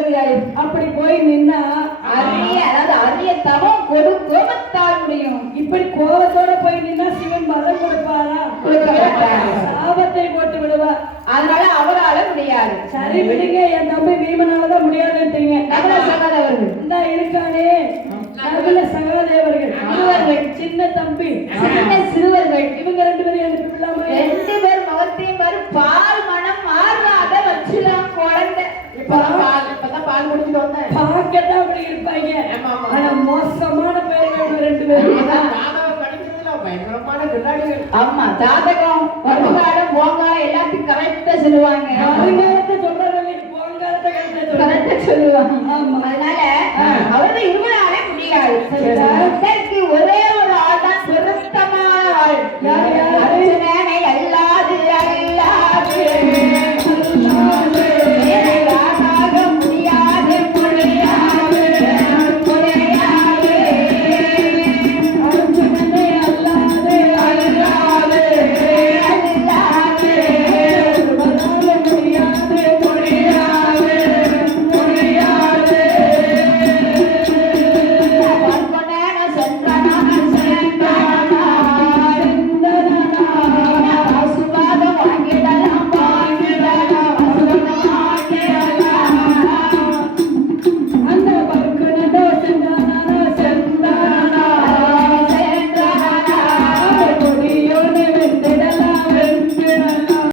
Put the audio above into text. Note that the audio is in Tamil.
பிறவியாய் அப்படி போய் நின்னா அரிய தவம் ஒரு முடியும். இப்படி கோபத்தோட போய் நின்னா சிவன் மதம் கொடுப்பாரா? சாபத்தை போட்டு விடுவார். அதனால அவரால முடியாது. சரி விடுங்க என் தம்பி பீமனாலதான் முடியாதுன்றீங்க நகுல சகாதேவர்கள். இந்த இருக்கானே. சகாதேவர்கள். சின்ன தம்பி. ஆமா ஜாதகம் வருங்காலம் போங்காலம் எல்லாத்தையும் கரெக்டா சொல்லுவாங்க. வருங்காலத்தை சொல்றதில்லை போங்காலத்தை கரெக்டா சொல்லுவாங்க. அதனால அவரது இருவராலே முடியாது? சரி